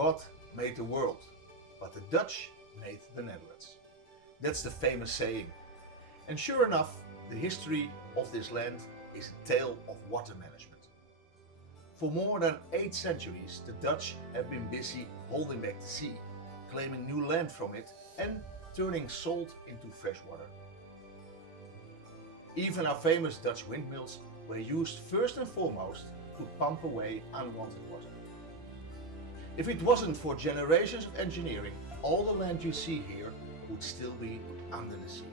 God made the world, but the Dutch made the Netherlands. That's the famous saying. And sure enough, the history of this land is a tale of water management. For more than 8 centuries, the Dutch have been busy holding back the sea, claiming new land from it and turning salt into fresh water. Even our famous Dutch windmills were used first and foremost to pump away unwanted water. If it wasn't for generations of engineering, all the land you see here would still be under the sea.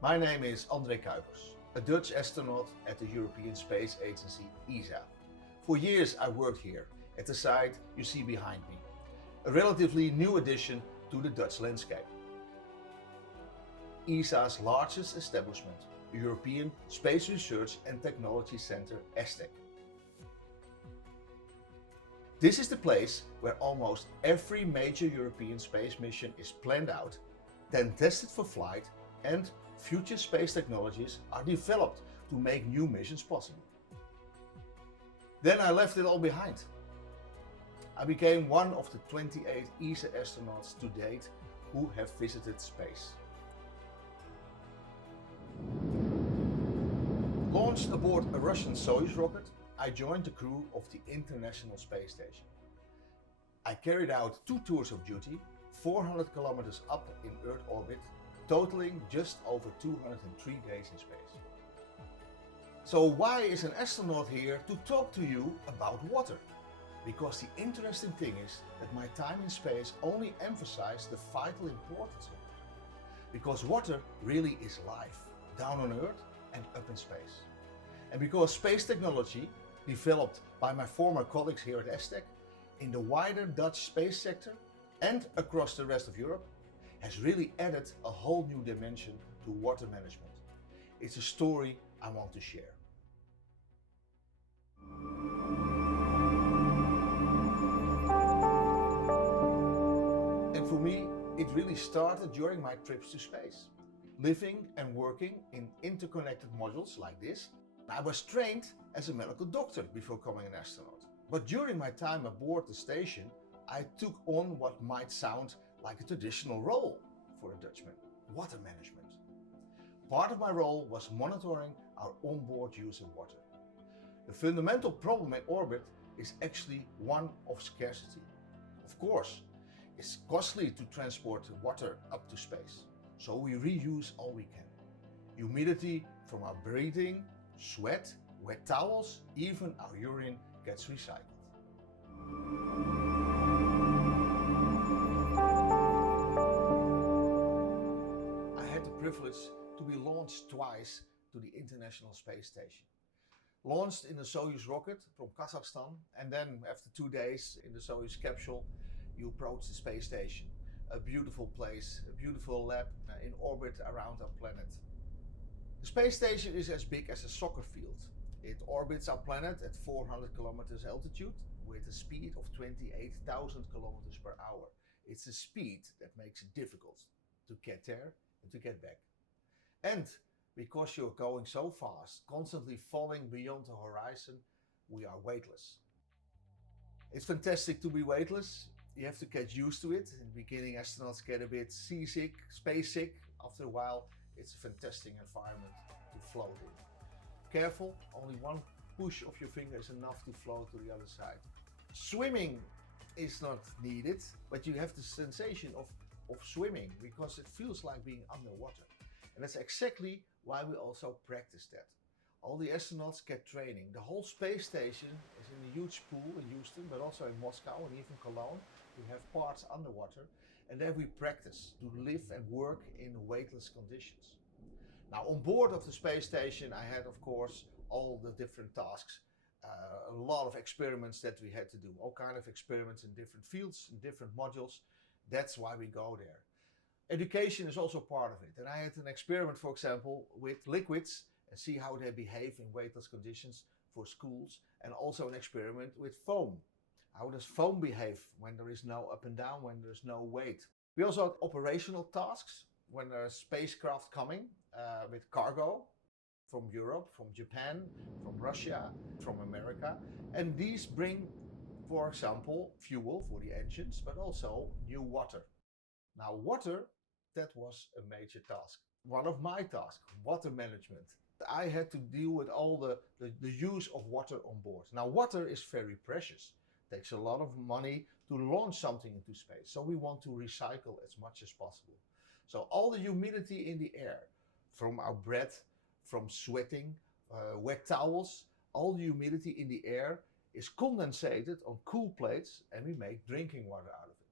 My name is André Kuipers, a Dutch astronaut at the European Space Agency ESA. For years I worked here, at the site you see behind me, a relatively new addition to the Dutch landscape. ESA's largest establishment, the European Space Research and Technology Centre ESTEC. This is the place where almost every major European space mission is planned out, then tested for flight, and future space technologies are developed to make new missions possible. Then I left it all behind. I became one of the 28 ESA astronauts to date who have visited space. Launched aboard a Russian Soyuz rocket, I joined the crew of the International Space Station. I carried out 2 tours of duty, 400 kilometers up in Earth orbit, totaling just over 203 days in space. So why is an astronaut here to talk to you about water? Because the interesting thing is that my time in space only emphasized the vital importance of it. Because water really is life, down on Earth and up in space. And because space technology, developed by my former colleagues here at ESTEC, in the wider Dutch space sector and across the rest of Europe, has really added a whole new dimension to water management. It's a story I want to share. And for me, it really started during my trips to space. Living and working in interconnected modules like this, I was trained as a medical doctor before becoming an astronaut. But during my time aboard the station, I took on what might sound like a traditional role for a Dutchman, water management. Part of my role was monitoring our onboard use of water. The fundamental problem in orbit is actually one of scarcity. Of course, it's costly to transport water up to space, so we reuse all we can. Humidity from our breathing, sweat, wet towels, even our urine gets recycled. Privilege to be launched twice to the International Space Station. Launched in the Soyuz rocket from Kazakhstan, and then after 2 days in the Soyuz capsule, you approach the space station. A beautiful place, a beautiful lab in orbit around our planet. The space station is as big as a soccer field. It orbits our planet at 400 kilometers altitude with a speed of 28,000 kilometers per hour. It's a speed that makes it difficult to get there and to get back. And because you're going so fast, constantly falling beyond the horizon, we are weightless. It's fantastic to be weightless. You have to get used to it. In the beginning, astronauts get a bit seasick, space sick. After a while, it's a fantastic environment to float in. Careful, only one push of your finger is enough to float to the other side. Swimming is not needed, but you have the sensation of swimming because it feels like being underwater. And that's exactly why we also practice that. All the astronauts get training. The whole space station is in a huge pool in Houston, but also in Moscow and even Cologne. We have parts underwater, and there we practice to live and work in weightless conditions. Now, on board of the space station, I had, of course, all the different tasks. A lot of experiments that we had to do, all kinds of experiments in different fields, in different modules. That's why we go there. Education is also part of it. And I had an experiment, for example, with liquids and see how they behave in weightless conditions for schools, and also an experiment with foam. How does foam behave when there is no up and down, when there is no weight? We also had operational tasks when there's spacecraft coming with cargo from Europe, from Japan, from Russia, from America. And these bring, for example, fuel for the engines, but also new water. Now, water, that was a major task. One of my tasks, water management. I had to deal with all the use of water on board. Now, water is very precious. It takes a lot of money to launch something into space. So we want to recycle as much as possible. So all the humidity in the air, from our breath, from sweating, wet towels, all the humidity in the air is condensated on cool plates, and we make drinking water out of it.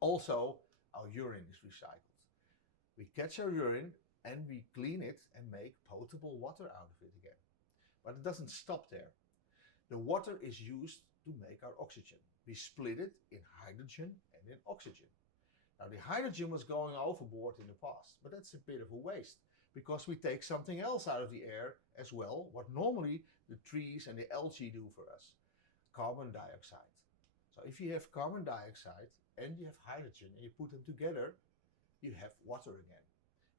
Also, our urine is recycled. We catch our urine and we clean it and make potable water out of it again. But it doesn't stop there. The water is used to make our oxygen. We split it in hydrogen and in oxygen. Now, the hydrogen was going overboard in the past, but that's a bit of a waste because we take something else out of the air as well, what normally the trees and the algae do for us, carbon dioxide. So if you have carbon dioxide and you have hydrogen and you put them together, you have water again.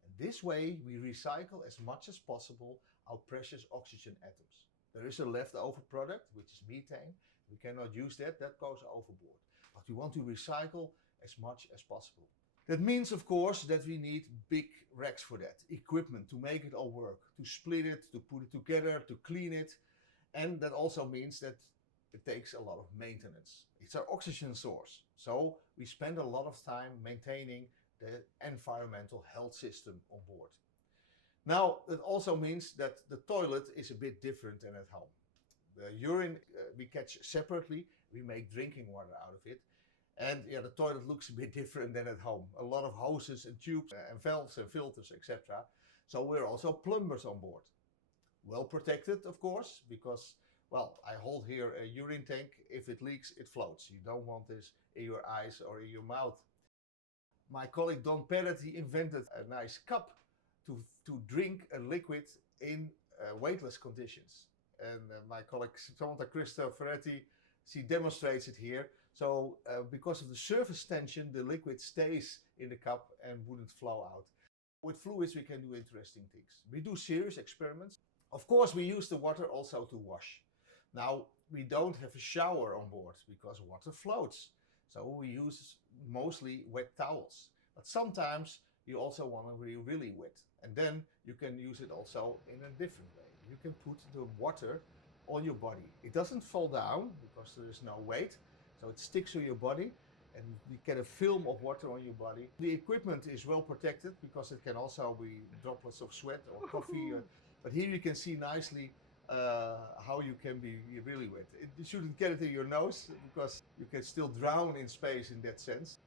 And this way we recycle as much as possible our precious oxygen atoms. There is a leftover product, which is methane. We cannot use that, that goes overboard. But we want to recycle as much as possible. That means, of course, that we need big racks for that, equipment to make it all work, to split it, to put it together, to clean it. And that also means that it takes a lot of maintenance. It's our oxygen source. So we spend a lot of time maintaining the environmental health system on board. Now, that also means that the toilet is a bit different than at home. The urine we catch separately, we make drinking water out of it. And yeah, the toilet looks a bit different than at home. A lot of hoses and tubes and valves and filters, etc. So we're also plumbers on board. Well protected, of course, because, well, I hold here a urine tank. If it leaks, it floats. You don't want this in your eyes or in your mouth. My colleague Don Perret, he invented a nice cup to drink a liquid in weightless conditions. And my colleague Samantha Cristo Ferretti, she demonstrates it here. So because of the surface tension, the liquid stays in the cup and wouldn't flow out. With fluids, we can do interesting things. We do serious experiments. Of course, we use the water also to wash. Now, we don't have a shower on board because water floats. So we use mostly wet towels. But sometimes you also want to be really wet. And then you can use it also in a different way. You can put the water on your body. It doesn't fall down because there is no weight. So it sticks to your body and you get a film of water on your body. The equipment is well protected because it can also be droplets of sweat or coffee. But here you can see nicely how you can be really wet. You shouldn't get it in your nose because you can still drown in space in that sense.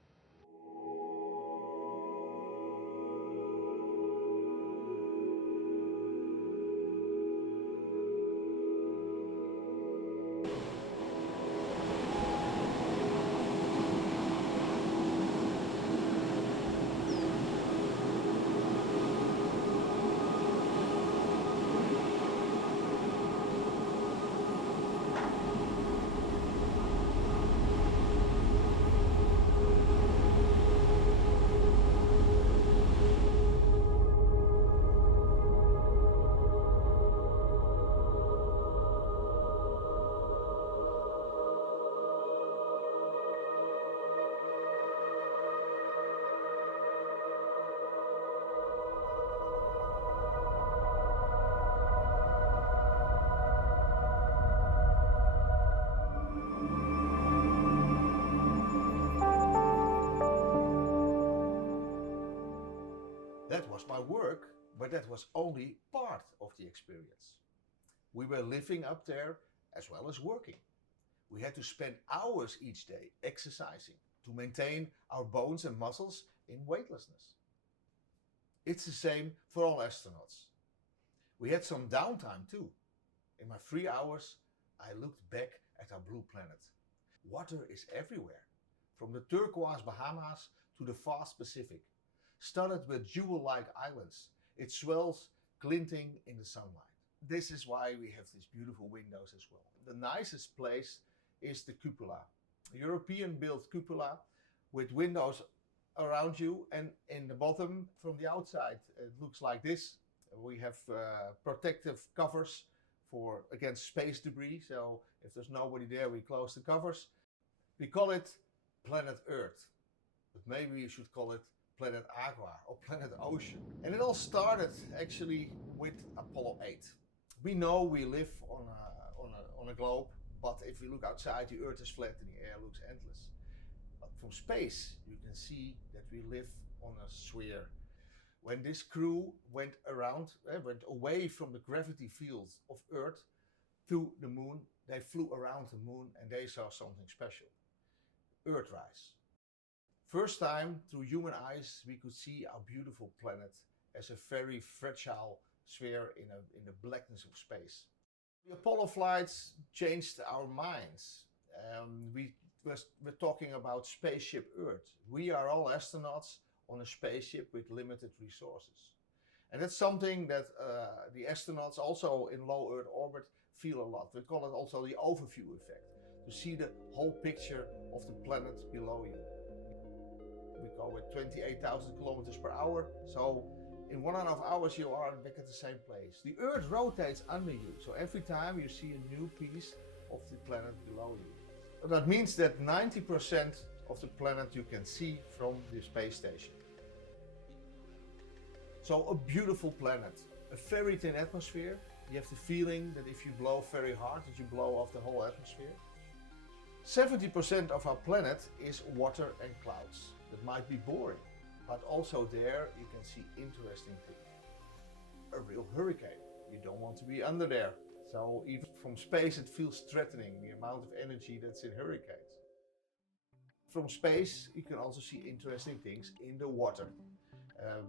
That was my work, but that was only part of the experience. We were living up there as well as working. We had to spend hours each day exercising to maintain our bones and muscles in weightlessness. It's the same for all astronauts. We had some downtime too. In my 3 hours, I looked back at our blue planet. Water is everywhere, from the turquoise Bahamas to the vast Pacific. Studded with jewel-like islands, it swells, glinting in the sunlight. This is why we have these beautiful windows as well. The nicest place is the cupola, a European built cupola with windows around you, and in the bottom from the outside it looks like this. We have protective covers for against space debris, so if there's nobody there we close the covers. We call it Planet Earth, but maybe we should call it Planet Aqua or Planet Ocean. And it all started actually with Apollo 8. We know we live on a globe, but if we look outside, the Earth is flat and the air looks endless. But from space, you can see that we live on a sphere. When this crew went away from the gravity field of Earth to the moon, they flew around the moon and they saw something special. Earthrise. First time through human eyes we could see our beautiful planet as a very fragile sphere in the blackness of space. The Apollo flights changed our minds. We're talking about spaceship Earth. We are all astronauts on a spaceship with limited resources. And that's something that the astronauts also in low Earth orbit feel a lot. We call it also the overview effect, to see the whole picture of the planet below you. We go with 28,000 kilometers per hour, so in 1.5 hours you are back at the same place. The Earth rotates under you, so every time you see a new piece of the planet below you. That means that 90% of the planet you can see from the space station. So a beautiful planet, a very thin atmosphere. You have the feeling that if you blow very hard, that you blow off the whole atmosphere. 70% of our planet is water and clouds. That might be boring, but also there you can see interesting things. A real hurricane. You don't want to be under there. So even from space it feels threatening, the amount of energy that's in hurricanes. From space you can also see interesting things in the water.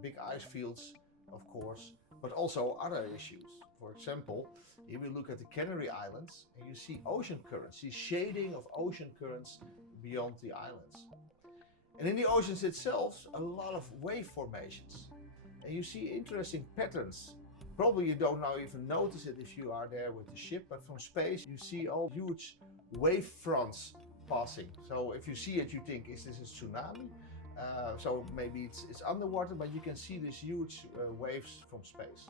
Big ice fields, of course, but also other issues. For example, here we look at the Canary Islands and you see ocean currents, the shading of ocean currents beyond the islands. And in the oceans itself, a lot of wave formations. And you see interesting patterns. Probably you don't now even notice it if you are there with the ship, but from space you see all huge wave fronts passing. So if you see it, you think, is this a tsunami? So maybe it's underwater, but you can see these huge waves from space.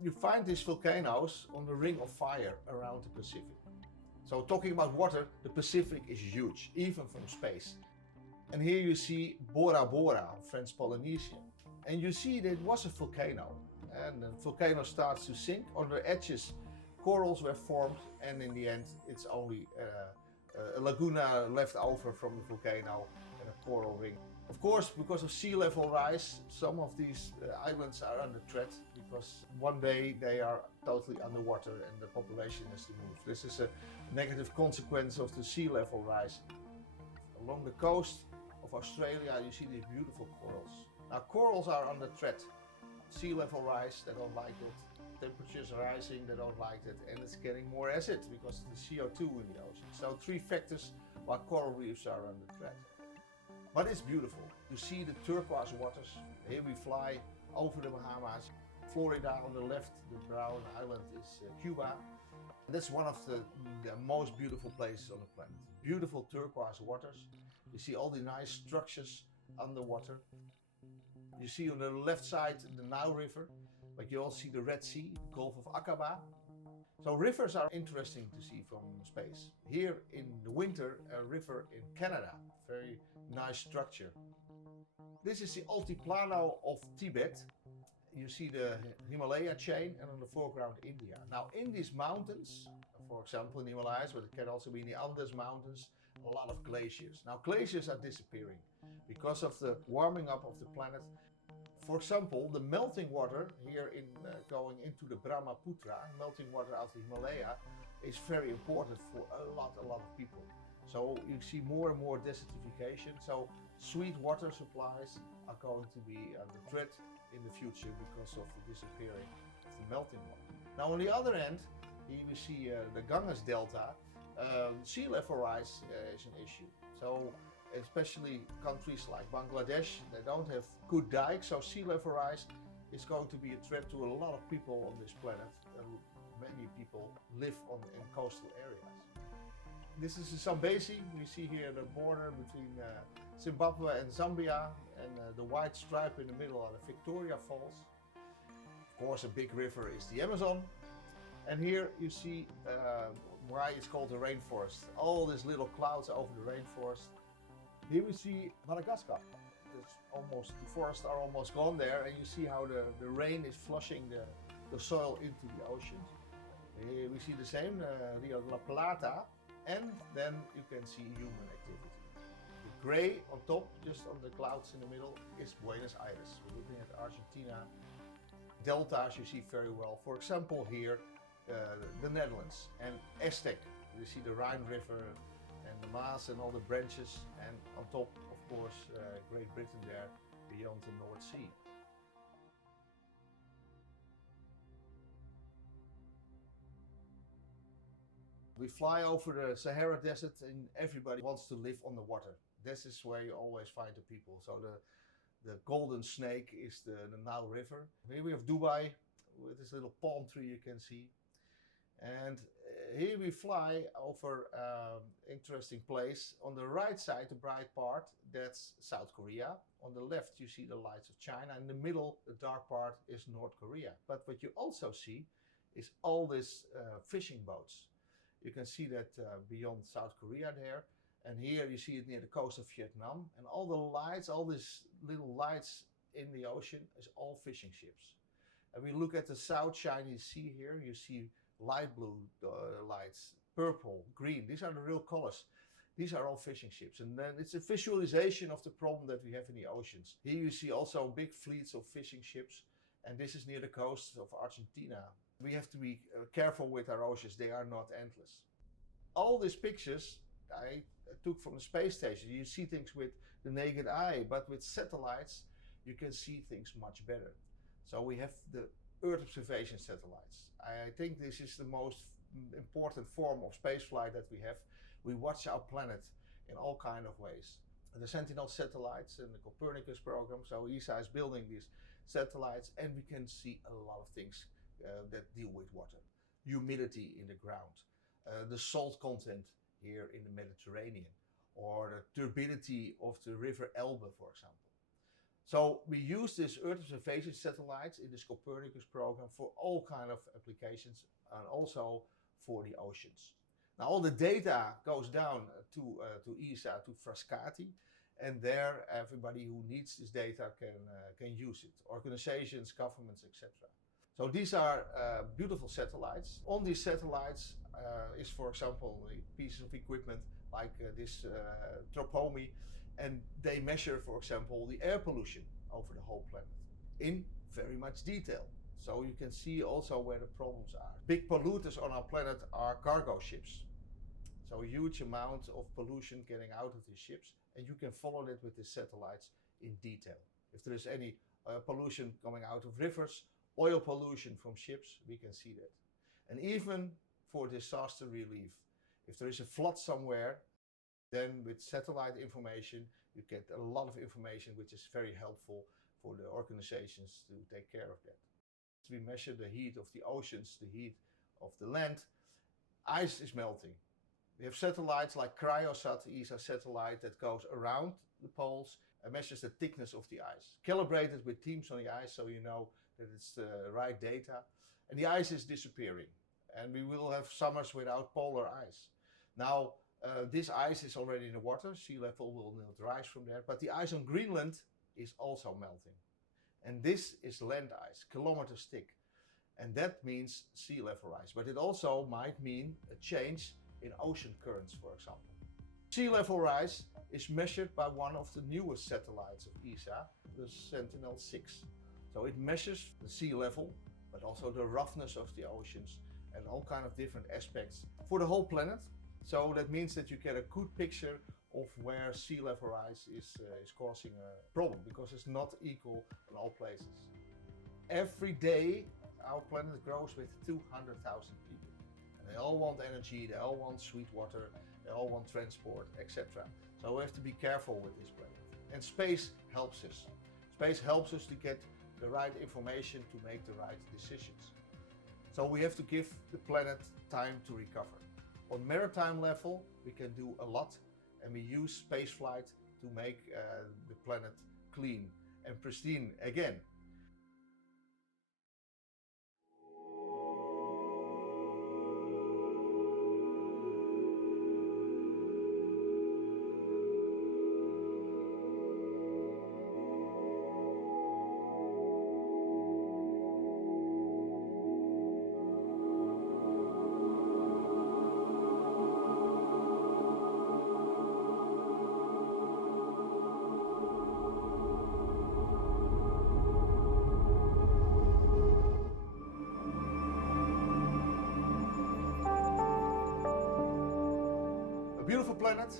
You find these volcanoes on the ring of fire around the Pacific. So talking about water, the Pacific is huge, even from space. And here you see Bora Bora, French Polynesia. And you see that it was a volcano. And the volcano starts to sink. On the edges, corals were formed. And in the end, it's only a laguna left over from the volcano and a coral ring. Of course, because of sea level rise, some of these islands are under threat because one day they are totally underwater and the population has to move. This is a negative consequence of the sea level rise. Along the coast of Australia, you see these beautiful corals. Now, corals are under threat. Sea level rise, they don't like it. Temperatures rising, they don't like it. And it's getting more acid because of the CO2 in the ocean. So 3 factors why coral reefs are under threat. But it's beautiful. You see the turquoise waters. Here we fly over the Bahamas. Florida on the left, the brown island is Cuba. That's one of the most beautiful places on the planet. Beautiful turquoise waters. You see all the nice structures underwater. You see on the left side the Nile River, but you also see the Red Sea, the Gulf of Aqaba. So rivers are interesting to see from space. Here in the winter, a river in Canada, very nice structure. This is the Altiplano of Tibet. You see the Himalaya chain and on the foreground India. Now in these mountains, for example in the Himalayas, but it can also be in the Andes mountains, a lot of glaciers. Now glaciers are disappearing because of the warming up of the planet. For example, the melting water here going into the Brahmaputra, melting water out of the Himalaya, is very important for a lot of people. So you see more and more desertification. So sweet water supplies are going to be under threat in the future because of the disappearing of the melting water. Now on the other end, here we see the Ganges Delta. Sea level rise is an issue. So especially countries like Bangladesh, they don't have good dikes, so sea level rise is going to be a threat to a lot of people on this planet. Many people live in coastal areas. This is the Zambezi. We see here the border between Zimbabwe and Zambia, and the white stripe in the middle are the Victoria Falls. Of course, a big river is the Amazon. And here you see why it's called the rainforest. All these little clouds over the rainforest. Here we see Madagascar. The forests are almost gone there, and you see how the rain is flushing the soil into the oceans. Here we see the same, Rio de la Plata, and then you can see human activity. The gray on top, just on the clouds in the middle, is Buenos Aires. We're looking at Argentina. Deltas you see very well. For example, here, the Netherlands and Aztec. You see the Rhine River and the Maas and all the branches, and on top, of course, Great Britain there beyond the North Sea. We fly over the Sahara Desert and everybody wants to live on the water. This is where you always find the people. So the golden snake is the Nile River. Here we have Dubai with this little palm tree you can see. And here we fly over interesting place. On the right side, the bright part, that's South Korea. On the left, you see the lights of China. In the middle, the dark part is North Korea. But what you also see is all these fishing boats. You can see that beyond South Korea there. And here you see it near the coast of Vietnam. And all the lights, all these little lights in the ocean is all fishing ships. And we look at the South Chinese Sea here. You see light blue lights, purple, green. These are the real colors. These are all fishing ships. And then it's a visualization of the problem that we have in the oceans. Here you see also big fleets of fishing ships. And this is near the coast of Argentina. We have to be careful with our oceans. They are not endless. All these pictures I took from the space station. You see things with the naked eye, but with satellites, you can see things much better. So we have the Earth observation satellites. I think this is the most important form of spaceflight that we have. We watch our planet in all kinds of ways. The Sentinel satellites and the Copernicus program. So ESA is building these satellites, and we can see a lot of things that deal with water. Humidity in the ground, the salt content here in the Mediterranean, or the turbidity of the river Elbe, for example. So we use this Earth observation satellites in this Copernicus program for all kinds of applications, and also for the oceans. Now all the data goes down to ESA, to Frascati, and there everybody who needs this data can use it. Organizations, governments, etc. So these are beautiful satellites. On these satellites is, for example, pieces of equipment like this tropomi, and they measure, for example, the air pollution over the whole planet in very much detail. So you can see also where the problems are. Big polluters on our planet are cargo ships. So a huge amount of pollution getting out of these ships, and you can follow it with the satellites in detail. If there is any pollution coming out of rivers, oil pollution from ships, we can see that. And even for disaster relief, if there is a flood somewhere, then with satellite information, you get a lot of information which is very helpful for the organizations to take care of that. We measure the heat of the oceans, the heat of the land. Ice is melting. We have satellites like Cryosat, ESA satellite that goes around the poles and measures the thickness of the ice. Calibrated with teams on the ice so you know that it's the right data. And the ice is disappearing. And we will have summers without polar ice. Now, this ice is already in the water. Sea level will not rise from there. But the ice on Greenland is also melting. And this is land ice, kilometers thick. And that means sea level rise. But it also might mean a change in ocean currents, for example. Sea level rise is measured by one of the newest satellites of ESA, the Sentinel-6. So it measures the sea level, but also the roughness of the oceans and all kinds of different aspects for the whole planet. So that means that you get a good picture of where sea level rise is causing a problem, because it's not equal in all places. Every day our planet grows with 200,000 people. And they all want energy, they all want sweet water, they all want transport, etc. So we have to be careful with this planet. And space helps us. Space helps us to get the right information to make the right decisions. So we have to give the planet time to recover. On maritime level, we can do a lot, and we use spaceflight to make the planet clean and pristine again. Beautiful planet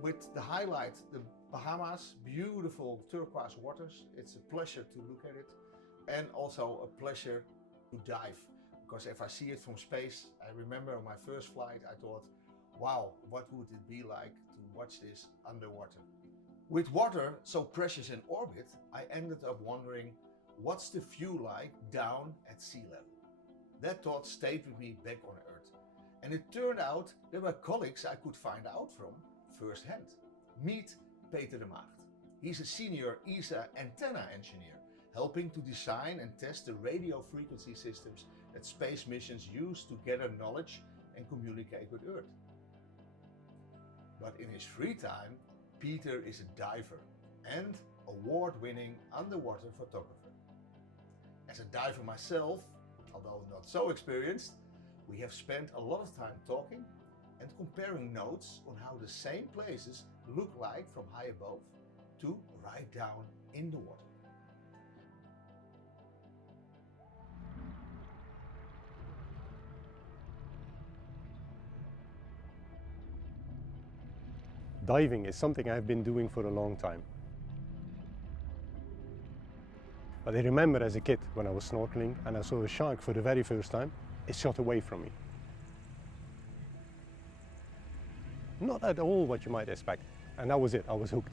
with the highlight, the Bahamas, beautiful turquoise waters. It's a pleasure to look at it, and also a pleasure to dive, because if I see it from space, I remember on my first flight I thought, wow, what would it be like to watch this underwater? With water so precious in orbit, I ended up wondering, what's the view like down at sea level? That thought stayed with me back on Earth. And it turned out there were colleagues I could find out from firsthand. Meet Peter de Maagd. He's a senior ESA antenna engineer, helping to design and test the radio frequency systems that space missions use to gather knowledge and communicate with Earth. But in his free time, Peter is a diver and award-winning underwater photographer. As a diver myself, although not so experienced, we have spent a lot of time talking and comparing notes on how the same places look like from high above to right down in the water. Diving is something I've been doing for a long time. But I remember as a kid when I was snorkeling and I saw a shark for the very first time, it shot away from me. Not at all what you might expect, and that was it, I was hooked.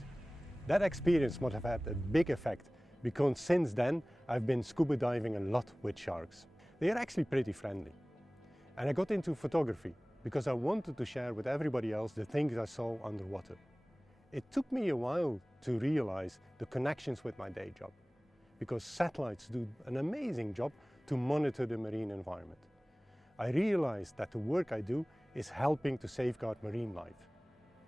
That experience must have had a big effect, because since then I've been scuba diving a lot with sharks. They are actually pretty friendly. And I got into photography because I wanted to share with everybody else the things I saw underwater. It took me a while to realize the connections with my day job, because satellites do an amazing job to monitor the marine environment. I realized that the work I do is helping to safeguard marine life.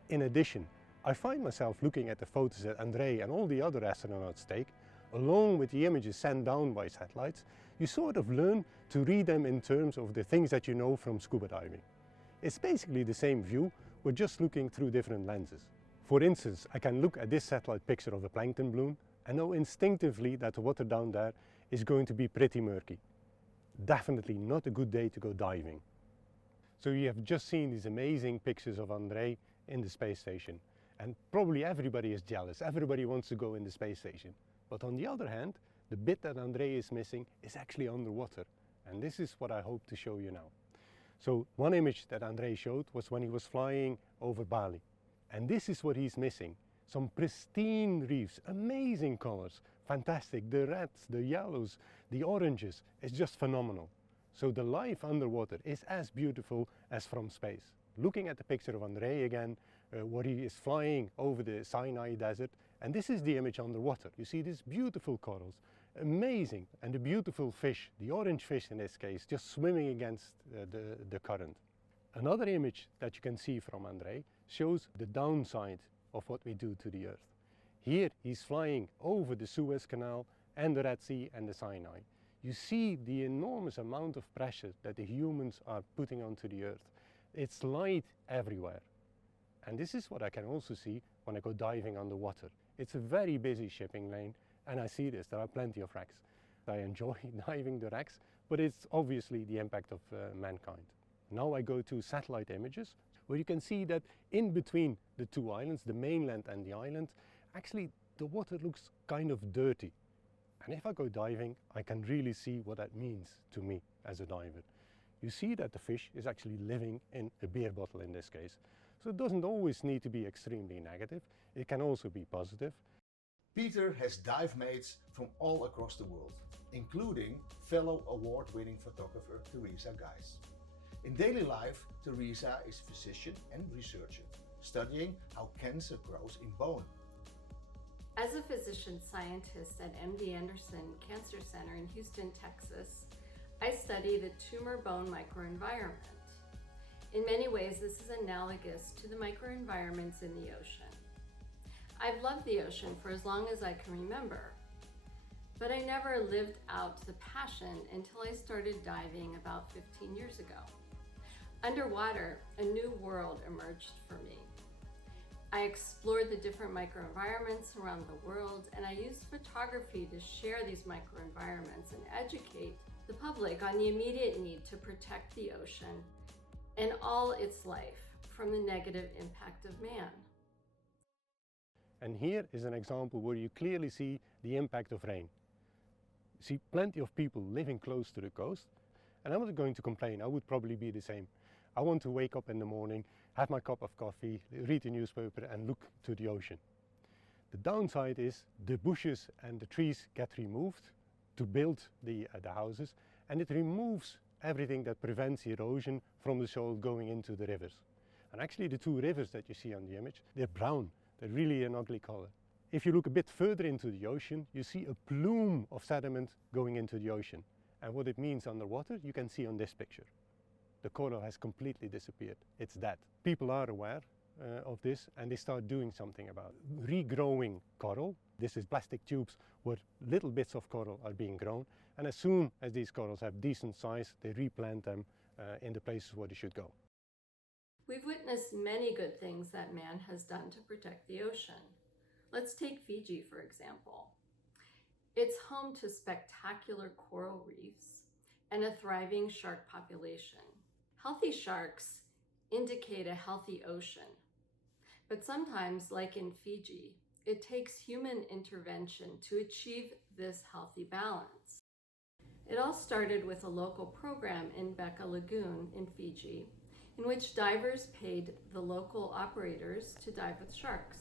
In addition, I find myself looking at the photos that André and all the other astronauts take, along with the images sent down by satellites. You sort of learn to read them in terms of the things that you know from scuba diving. It's basically the same view, we're just looking through different lenses. For instance, I can look at this satellite picture of a plankton bloom and know instinctively that the water down there is going to be pretty murky. Definitely not a good day to go diving. So you have just seen these amazing pictures of André in the space station, and probably everybody is jealous, everybody wants to go in the space station. But on the other hand, the bit that André is missing is actually underwater, and this is what I hope to show you now. So one image that André showed was when he was flying over Bali, and this is what he's missing. Some pristine reefs, amazing colors, fantastic. The reds, the yellows, the oranges, it's just phenomenal. So the life underwater is as beautiful as from space. Looking at the picture of André again, where he is flying over the Sinai desert, and this is the image underwater. You see these beautiful corals, amazing, and the beautiful fish, the orange fish in this case, just swimming against the current. Another image that you can see from André shows the downside of what we do to the Earth. Here he's flying over the Suez Canal and the Red Sea and the Sinai. You see the enormous amount of pressure that the humans are putting onto the Earth. It's light everywhere. And this is what I can also see when I go diving underwater. It's a very busy shipping lane, and I see this, there are plenty of wrecks. I enjoy diving the wrecks, but it's obviously the impact of mankind. Now I go to satellite images, where you can see that in between the two islands, the mainland and the island, actually the water looks kind of dirty. And if I go diving, I can really see what that means to me as a diver. You see that the fish is actually living in a beer bottle in this case. So it doesn't always need to be extremely negative, it can also be positive. Peter has dive mates from all across the world, including fellow award-winning photographer Teresa Geis. In daily life, Teresa is a physician and researcher, studying how cancer grows in bone. As a physician scientist at MD Anderson Cancer Center in Houston, Texas, I study the tumor bone microenvironment. In many ways, this is analogous to the microenvironments in the ocean. I've loved the ocean for as long as I can remember, but I never lived out the passion until I started diving about 15 years ago. Underwater, a new world emerged for me. I explored the different microenvironments around the world, and I used photography to share these microenvironments and educate the public on the immediate need to protect the ocean and all its life from the negative impact of man. And here is an example where you clearly see the impact of rain. You see plenty of people living close to the coast, and I'm not going to complain, I would probably be the same. I want to wake up in the morning, have my cup of coffee, read the newspaper and look to the ocean. The downside is the bushes and the trees get removed to build the houses, and it removes everything that prevents erosion from the soil going into the rivers. And actually the two rivers that you see on the image, they're brown, they're really an ugly color. If you look a bit further into the ocean, you see a plume of sediment going into the ocean. And what it means underwater, you can see on this picture. The coral has completely disappeared. It's dead. People are aware of this and they start doing something about it. Regrowing coral. This is plastic tubes where little bits of coral are being grown, and as soon as these corals have decent size, they replant them in the places where they should go. We've witnessed many good things that man has done to protect the ocean. Let's take Fiji, for example. It's home to spectacular coral reefs and a thriving shark population. Healthy sharks indicate a healthy ocean, but sometimes, like in Fiji, it takes human intervention to achieve this healthy balance. It all started with a local program in Beka Lagoon in Fiji, in which divers paid the local operators to dive with sharks.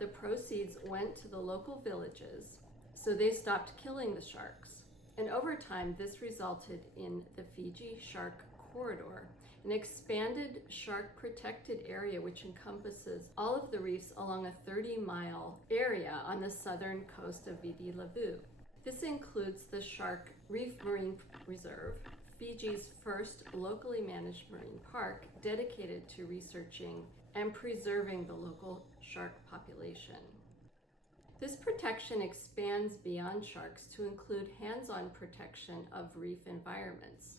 The proceeds went to the local villages, so they stopped killing the sharks. And over time, this resulted in the Fiji Shark Corridor, an expanded shark-protected area which encompasses all of the reefs along a 30-mile area on the southern coast of Viti Levu. This includes the Shark Reef Marine Reserve, Fiji's first locally managed marine park dedicated to researching and preserving the local shark population. This protection expands beyond sharks to include hands-on protection of reef environments.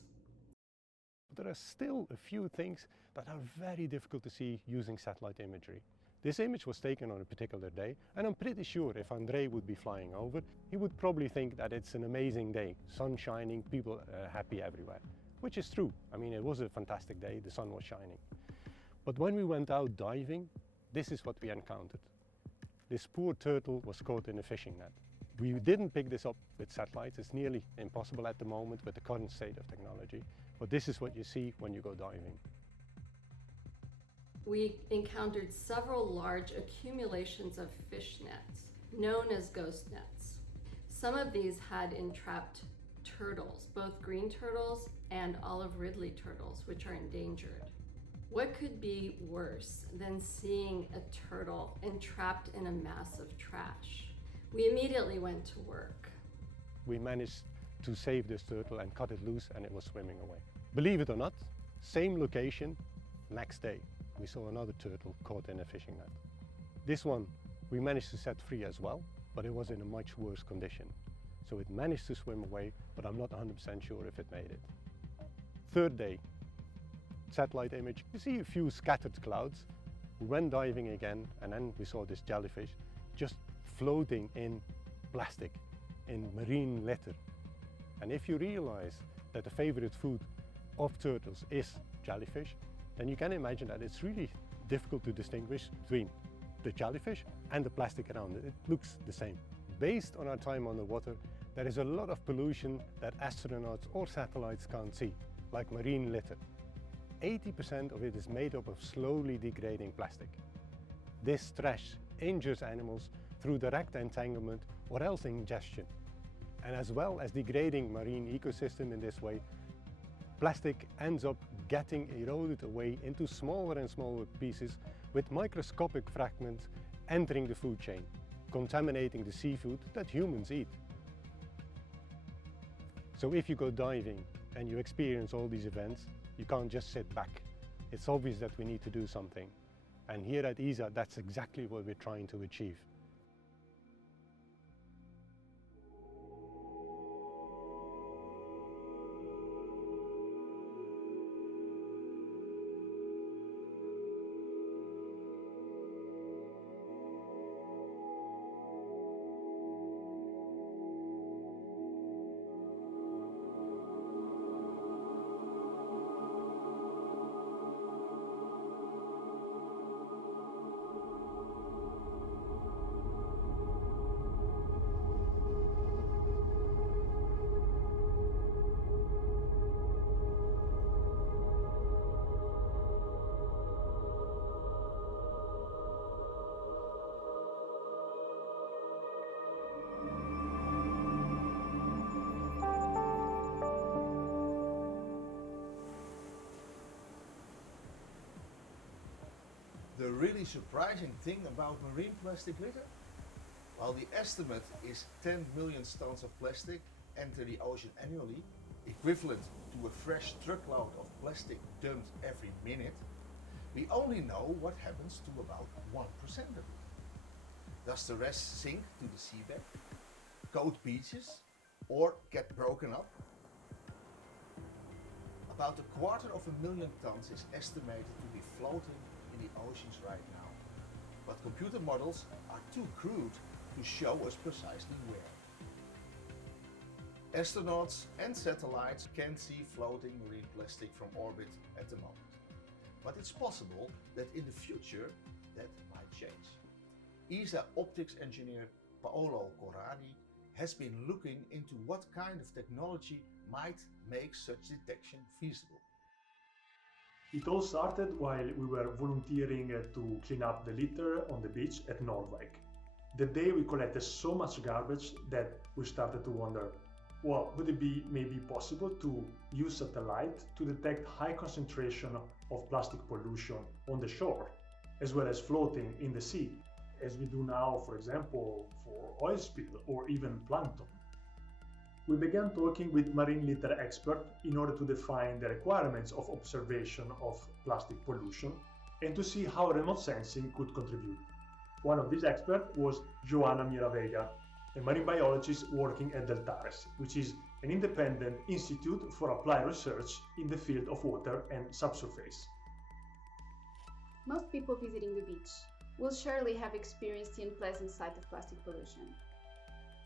There are still a few things that are very difficult to see using satellite imagery. This image was taken on a particular day, and I'm pretty sure if André would be flying over, he would probably think that it's an amazing day, sun shining, people happy everywhere, which is true. I mean, it was a fantastic day, the sun was shining. But when we went out diving, this is what we encountered. This poor turtle was caught in a fishing net. We didn't pick this up with satellites. It's nearly impossible at the moment with the current state of technology. But this is what you see when you go diving. We encountered several large accumulations of fish nets, known as ghost nets. Some of these had entrapped turtles, both green turtles and olive ridley turtles, which are endangered. What could be worse than seeing a turtle entrapped in a mass of trash? We immediately went to work. We managed to save this turtle and cut it loose, and it was swimming away. Believe it or not, same location, next day, we saw another turtle caught in a fishing net. This one we managed to set free as well, but it was in a much worse condition. So it managed to swim away, but I'm not 100% sure if it made it. Third day, satellite image, you see a few scattered clouds. We went diving again, and then we saw this jellyfish just floating in plastic, in marine litter. And if you realize that the favorite food of turtles is jellyfish, then you can imagine that it's really difficult to distinguish between the jellyfish and the plastic around it. It looks the same. Based on our time underwater, there is a lot of pollution that astronauts or satellites can't see, like marine litter. 80% of it is made up of slowly degrading plastic. This trash injures animals through direct entanglement or else ingestion. And as well as degrading marine ecosystem in this way, plastic ends up getting eroded away into smaller and smaller pieces with microscopic fragments entering the food chain, contaminating the seafood that humans eat. So if you go diving and you experience all these events, you can't just sit back. It's obvious that we need to do something. And here at ESA, that's exactly what we're trying to achieve. The really surprising thing about marine plastic litter? While the estimate is 10 million tons of plastic enter the ocean annually, equivalent to a fresh truckload of plastic dumped every minute, we only know what happens to about 1% of it. Does the rest sink to the seabed, coat beaches, or get broken up? About 250,000 tons is estimated to be floating in the oceans right now, but computer models are too crude to show us precisely where. Astronauts and satellites can see floating marine plastic from orbit at the moment, but it's possible that in the future that might change. ESA optics engineer Paolo Corradi has been looking into what kind of technology might make such detection feasible. It all started while we were volunteering to clean up the litter on the beach at Norway. The day we collected so much garbage that we started to wonder, well, would it be maybe possible to use satellite to detect high concentration of plastic pollution on the shore, as well as floating in the sea, as we do now, for example, for oil spill or even plankton. We began talking with marine litter experts in order to define the requirements of observation of plastic pollution and to see how remote sensing could contribute. One of these experts was Joanna Miravega, a marine biologist working at Deltares, which is an independent institute for applied research in the field of water and subsurface. Most people visiting the beach will surely have experienced the unpleasant sight of plastic pollution.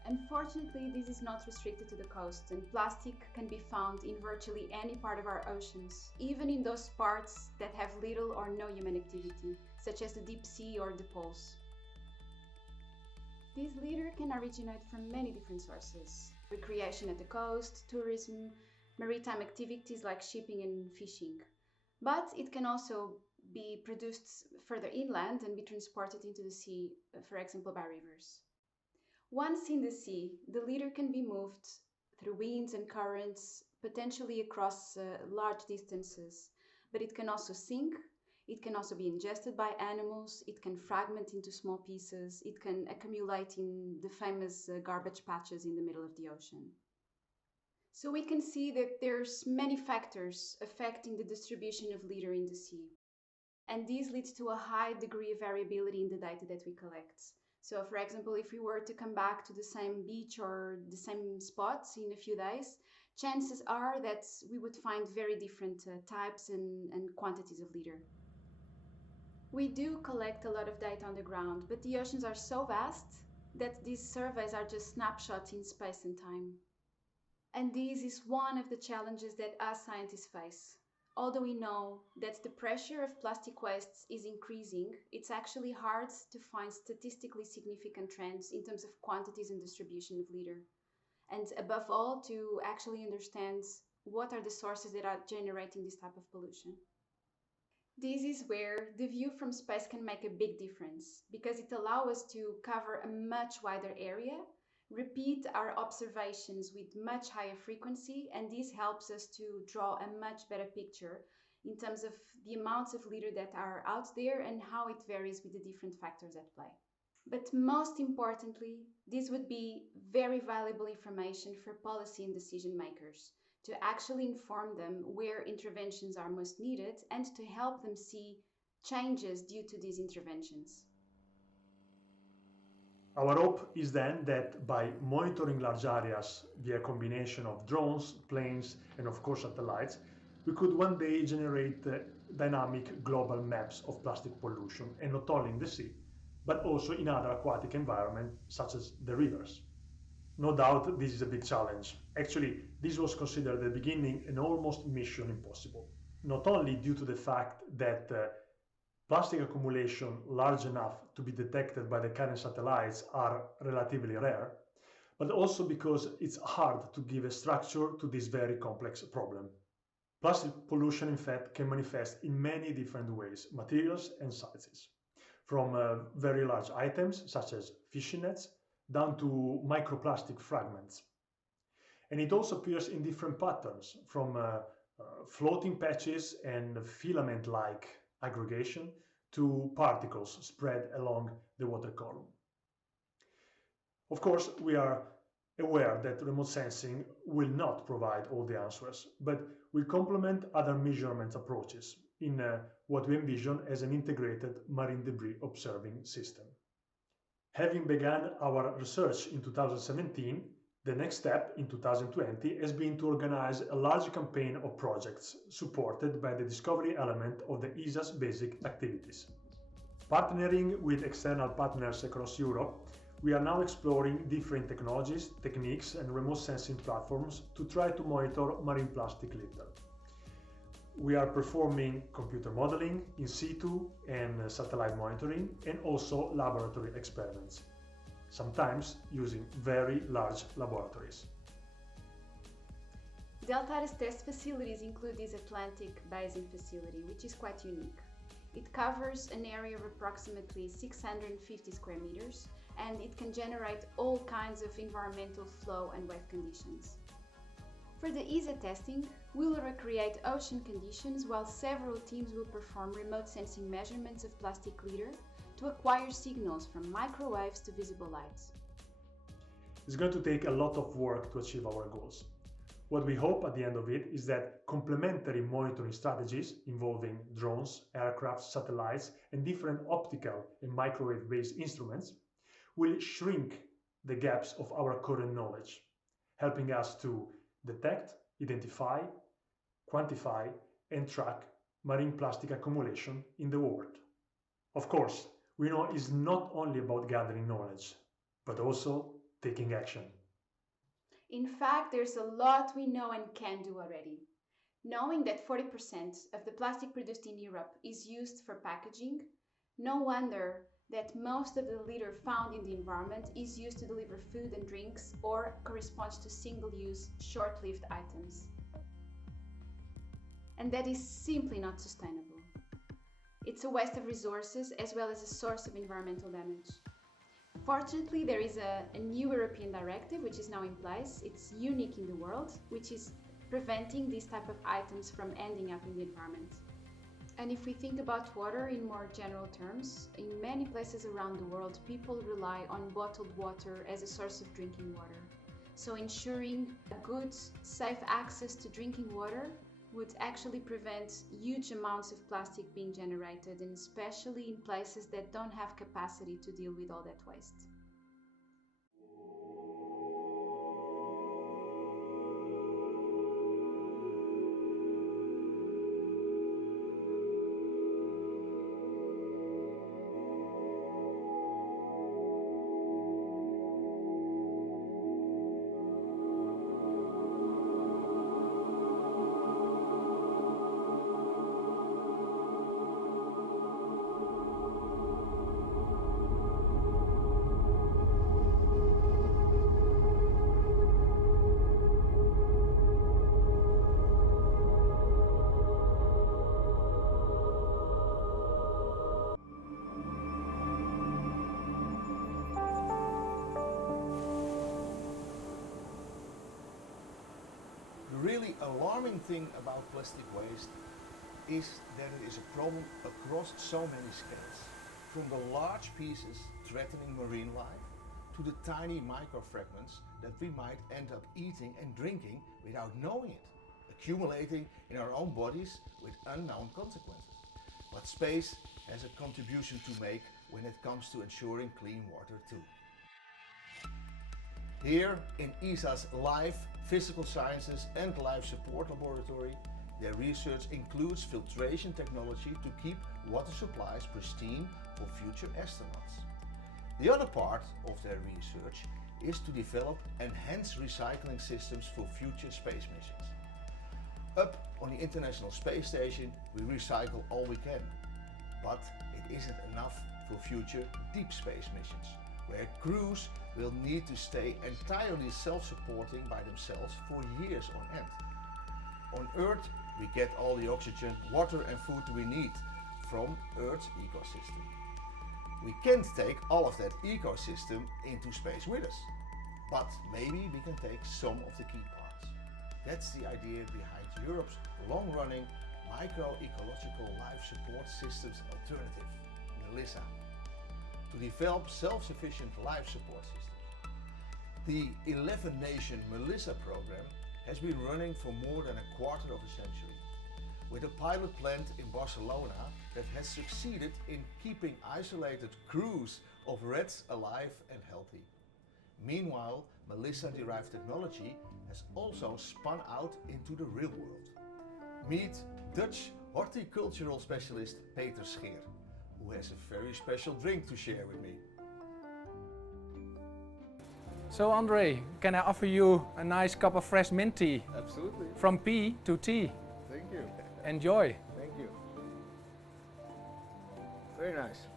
Unfortunately, this is not restricted to the coast, and plastic can be found in virtually any part of our oceans, even in those parts that have little or no human activity, such as the deep sea or the poles. This litter can originate from many different sources: recreation at the coast, tourism, maritime activities like shipping and fishing. But it can also be produced further inland and be transported into the sea, for example, by rivers. Once in the sea, the litter can be moved through winds and currents, potentially across large distances, but it can also sink, it can also be ingested by animals, it can fragment into small pieces, it can accumulate in the famous garbage patches in the middle of the ocean. So we can see that there's many factors affecting the distribution of litter in the sea. And these lead to a high degree of variability in the data that we collect. So, for example, if we were to come back to the same beach or the same spots in a few days, chances are that we would find very different types and quantities of litter. We do collect a lot of data on the ground, but the oceans are so vast that these surveys are just snapshots in space and time. And this is one of the challenges that us scientists face. Although we know that the pressure of plastic wastes is increasing, it's actually hard to find statistically significant trends in terms of quantities and distribution of litter. And above all, to actually understand what are the sources that are generating this type of pollution. This is where the view from space can make a big difference, because it allows us to cover a much wider area, repeat our observations with much higher frequency, and this helps us to draw a much better picture in terms of the amounts of litter that are out there and how it varies with the different factors at play. But most importantly, this would be very valuable information for policy and decision makers to actually inform them where interventions are most needed and to help them see changes due to these interventions. Our hope is then that by monitoring large areas via a combination of drones, planes, and of course satellites, we could one day generate dynamic global maps of plastic pollution, and not only in the sea, but also in other aquatic environments such as the rivers. No doubt this is a big challenge. Actually, this was considered at the beginning an almost mission impossible, not only due to the fact that plastic accumulation large enough to be detected by the current satellites are relatively rare, but also because it's hard to give a structure to this very complex problem. Plastic pollution, in fact, can manifest in many different ways, materials and sizes, from very large items such as fishing nets down to microplastic fragments. And it also appears in different patterns, from floating patches and filament-like aggregation to particles spread along the water column. Of course, we are aware that remote sensing will not provide all the answers, but will complement other measurement approaches in what we envision as an integrated marine debris observing system. Having begun our research in 2017, the next step in 2020 has been to organize a large campaign of projects supported by the discovery element of the ESA's basic activities. Partnering with external partners across Europe, we are now exploring different technologies, techniques, and remote sensing platforms to try to monitor marine plastic litter. We are performing computer modeling in situ and satellite monitoring, and also laboratory experiments, sometimes using very large laboratories. Deltare's test facilities include this Atlantic Basin facility, which is quite unique. It covers an area of approximately 650 square meters, and it can generate all kinds of environmental flow and wave conditions. For the ESA testing, we will recreate ocean conditions while several teams will perform remote sensing measurements of plastic litter to acquire signals from microwaves to visible lights. It's going to take a lot of work to achieve our goals. What we hope at the end of it is that complementary monitoring strategies involving drones, aircraft, satellites, and different optical and microwave-based instruments will shrink the gaps of our current knowledge, helping us to detect, identify, quantify, and track marine plastic accumulation in the world. Of course, we know it's not only about gathering knowledge, but also taking action. In fact, there's a lot we know and can do already. Knowing that 40% of the plastic produced in Europe is used for packaging, no wonder that most of the litter found in the environment is used to deliver food and drinks or corresponds to single-use, short-lived items. And that is simply not sustainable. It's a waste of resources as well as a source of environmental damage. Fortunately, there is a new European directive which is now in place. It's unique in the world, which is preventing these type of items from ending up in the environment. And if we think about water in more general terms, in many places around the world, people rely on bottled water as a source of drinking water. So ensuring a good, safe access to drinking water would actually prevent huge amounts of plastic being generated, and especially in places that don't have capacity to deal with all that waste. really alarming thing about plastic waste is that it is a problem across so many scales. From the large pieces threatening marine life to the tiny microfragments that we might end up eating and drinking without knowing it, accumulating in our own bodies with unknown consequences. But space has a contribution to make when it comes to ensuring clean water too. Here in ESA's Life, Physical Sciences and Life Support Laboratory, their research includes filtration technology to keep water supplies pristine for future astronauts. The other part of their research is to develop enhanced recycling systems for future space missions. Up on the International Space Station, we recycle all we can, but it isn't enough for future deep space missions, where crews will need to stay entirely self-supporting by themselves for years on end. On Earth, we get all the oxygen, water and food we need from Earth's ecosystem. We can't take all of that ecosystem into space with us, but maybe we can take some of the key parts. That's the idea behind Europe's long-running micro-ecological life support systems alternative, MELISSA, to develop self-sufficient life support systems. The 11-nation MELISSA program has been running for more than a quarter of a century, with a pilot plant in Barcelona that has succeeded in keeping isolated crews of rats alive and healthy. Meanwhile, MELISSA-derived technology has also spun out into the real world. Meet Dutch horticultural specialist Peter Scheer, who has a very special drink to share with me. So André, can I offer you a nice cup of fresh mint tea? Absolutely. From P to T. Thank you. Enjoy. Thank you. Very nice.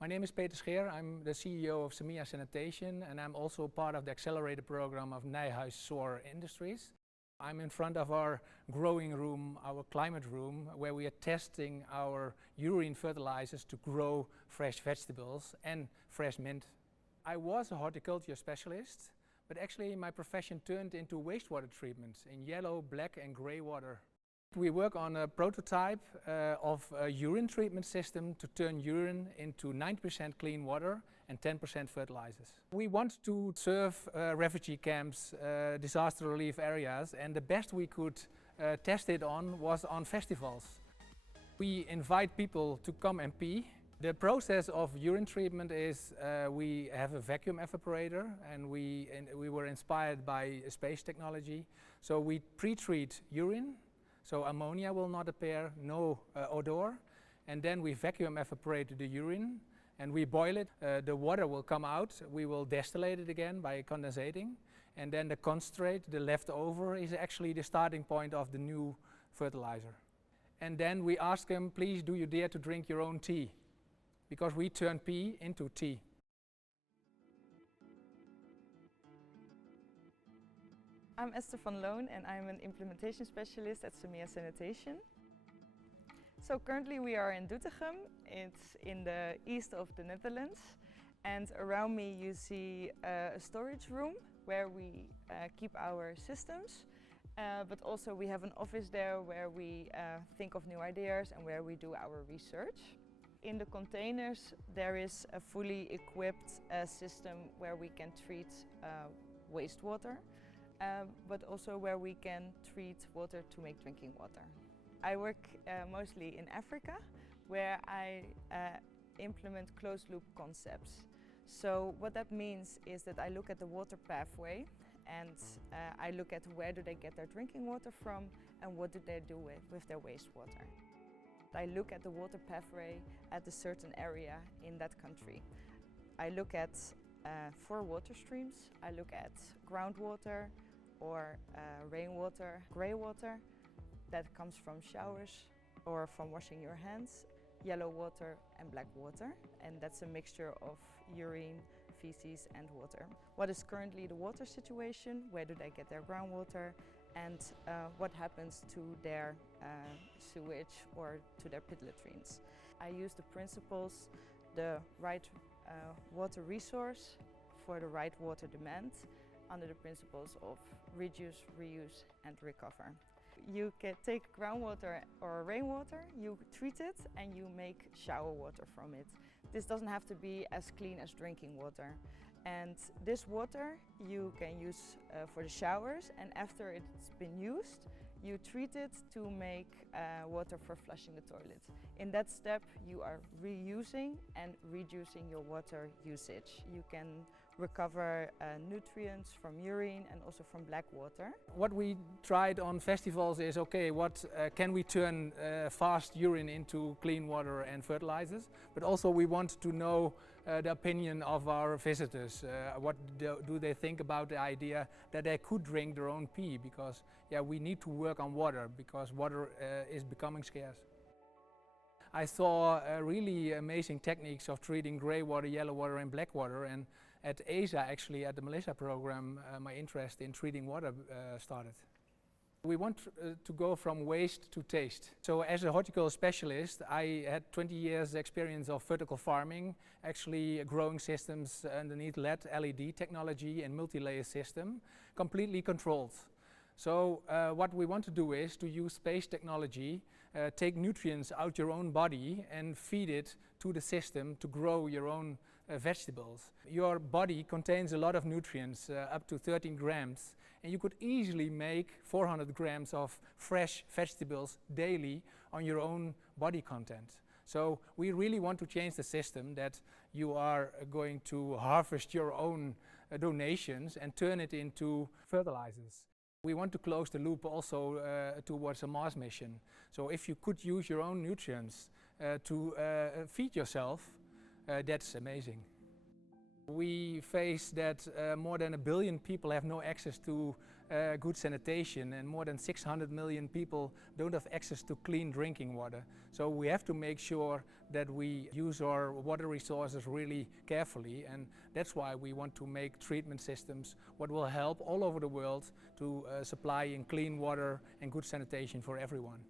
My name is Peter Scheer. I'm the CEO of SIWI Sanitation, and I'm also part of the accelerator program of Nijhuis Soar Industries. I'm in front of our growing room, our climate room, where we are testing our urine fertilizers to grow fresh vegetables and fresh mint. I was a horticulture specialist, but actually my profession turned into wastewater treatment in yellow, black and grey water. We work on a prototype of a urine treatment system to turn urine into 90% clean water and 10% fertilizers. We want to serve refugee camps, disaster relief areas, and the best we could test it on was on festivals. We invite people to come and pee. The process of urine treatment is we have a vacuum evaporator, and we were inspired by space technology. So we pre-treat urine, so ammonia will not appear, no odor, and then we vacuum evaporate the urine and we boil it. The water will come out, we will distillate it again by condensating, and then the concentrate, the leftover, is actually the starting point of the new fertilizer. And then we ask them, please do you dare to drink your own tea? Because we turn pee into tea. I'm Esther van Loon and I'm an implementation specialist at SIWI Sanitation. So currently we are in Doetinchem. It's in the east of the Netherlands, and around me you see a storage room where we keep our systems, but also we have an office there where we think of new ideas and where we do our research. In the containers there is a fully equipped system where we can treat wastewater, but also where we can treat water to make drinking water. I work mostly in Africa, where I implement closed-loop concepts. So what that means is that I look at the water pathway, and I look at where do they get their drinking water from and what do they do with their wastewater. I look at the water pathway at a certain area in that country. I look at 4 water streams. I look at groundwater or rainwater, grey water that comes from showers or from washing your hands, yellow water and black water, and that's a mixture of urine, feces and water. What is currently the water situation, where do they get their groundwater, and what happens to their sewage or to their pit latrines. I use the principles, the right water resource for the right water demand under the principles of reduce, reuse and recover. You can take groundwater or rainwater, you treat it and you make shower water from it. This doesn't have to be as clean as drinking water. And this water you can use for the showers, and after it's been used, you treat it to make water for flushing the toilet. In that step, you are reusing and reducing your water usage. You can recover nutrients from urine and also from black water. What we tried on festivals is, okay, what can we turn fast urine into clean water and fertilizers? But also we want to know the opinion of our visitors. What do they think about the idea that they could drink their own pee? Because we need to work on water, because water is becoming scarce. I saw really amazing techniques of treating grey water, yellow water and black water, and at ASA, actually at the Malaysia program, my interest in treating water started. We want to go from waste to taste. So as a horticultural specialist, I had 20 years experience of vertical farming, actually growing systems underneath LED technology and multi-layer system, completely controlled. So what we want to do is to use space technology, take nutrients out your own body and feed it to the system to grow your own vegetables. Your body contains a lot of nutrients, up to 13 grams, and you could easily make 400 grams of fresh vegetables daily on your own body content. So we really want to change the system that you are going to harvest your own donations and turn it into fertilizers. We want to close the loop also towards a Mars mission. So if you could use your own nutrients to feed yourself, that's amazing. We face that more than 1 billion people have no access to good sanitation, and more than 600 million people don't have access to clean drinking water. So we have to make sure that we use our water resources really carefully, and that's why we want to make treatment systems what will help all over the world to supply in clean water and good sanitation for everyone.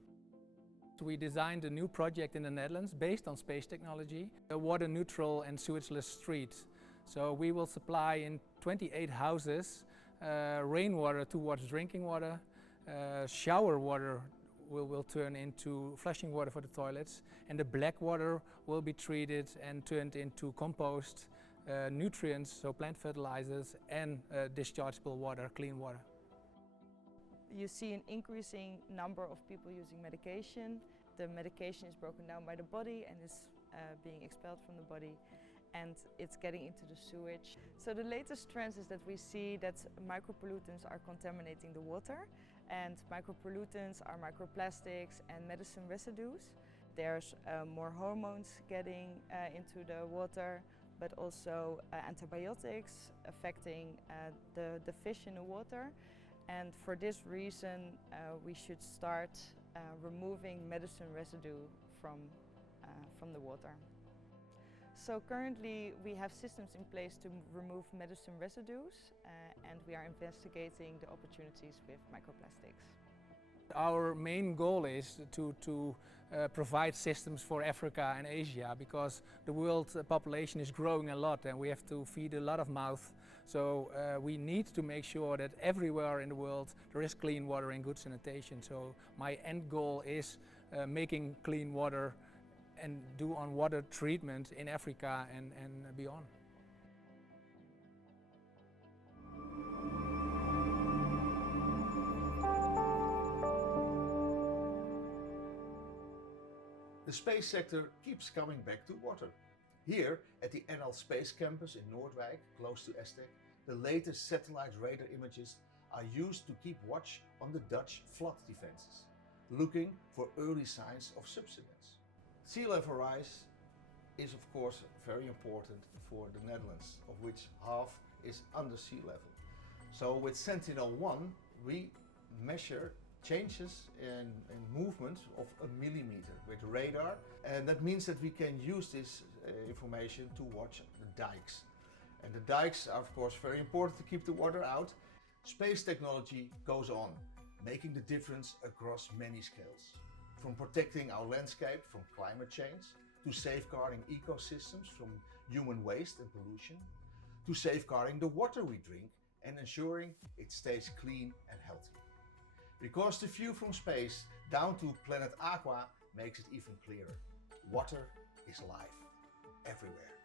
We designed a new project in the Netherlands based on space technology, a water neutral and sewage-less street. So we will supply in 28 houses rainwater towards drinking water, shower water will turn into flushing water for the toilets, and the black water will be treated and turned into compost, nutrients, so plant fertilizers, and dischargeable water, clean water. You see an increasing number of people using medication. The medication is broken down by the body and is being expelled from the body, and it's getting into the sewage. So the latest trends is that we see that micropollutants are contaminating the water, and micropollutants are microplastics and medicine residues. There's more hormones getting into the water, but also antibiotics affecting the fish in the water. And for this reason, we should start removing medicine residue from the water. So currently we have systems in place to remove medicine residues, and we are investigating the opportunities with microplastics. Our main goal is to provide systems for Africa and Asia, because the world population is growing a lot and we have to feed a lot of mouth. So we need to make sure that everywhere in the world there is clean water and good sanitation. So my end goal is making clean water and do on water treatment in Africa and beyond. The space sector keeps coming back to water. Here at the NL Space Campus in Noordwijk, close to Aztec, the latest satellite radar images are used to keep watch on the Dutch flood defenses, looking for early signs of subsidence. Sea level rise is of course very important for the Netherlands, of which half is under sea level. So with Sentinel-1 we measure changes in movement of 1 millimeter with radar, and that means that we can use this information to watch the dikes. And the dikes are of course very important to keep the water out. Space technology goes on, making the difference across many scales. From protecting our landscape from climate change, to safeguarding ecosystems from human waste and pollution, to safeguarding the water we drink and ensuring it stays clean and healthy. Because the view from space down to Planet Aqua makes it even clearer. Water is life everywhere.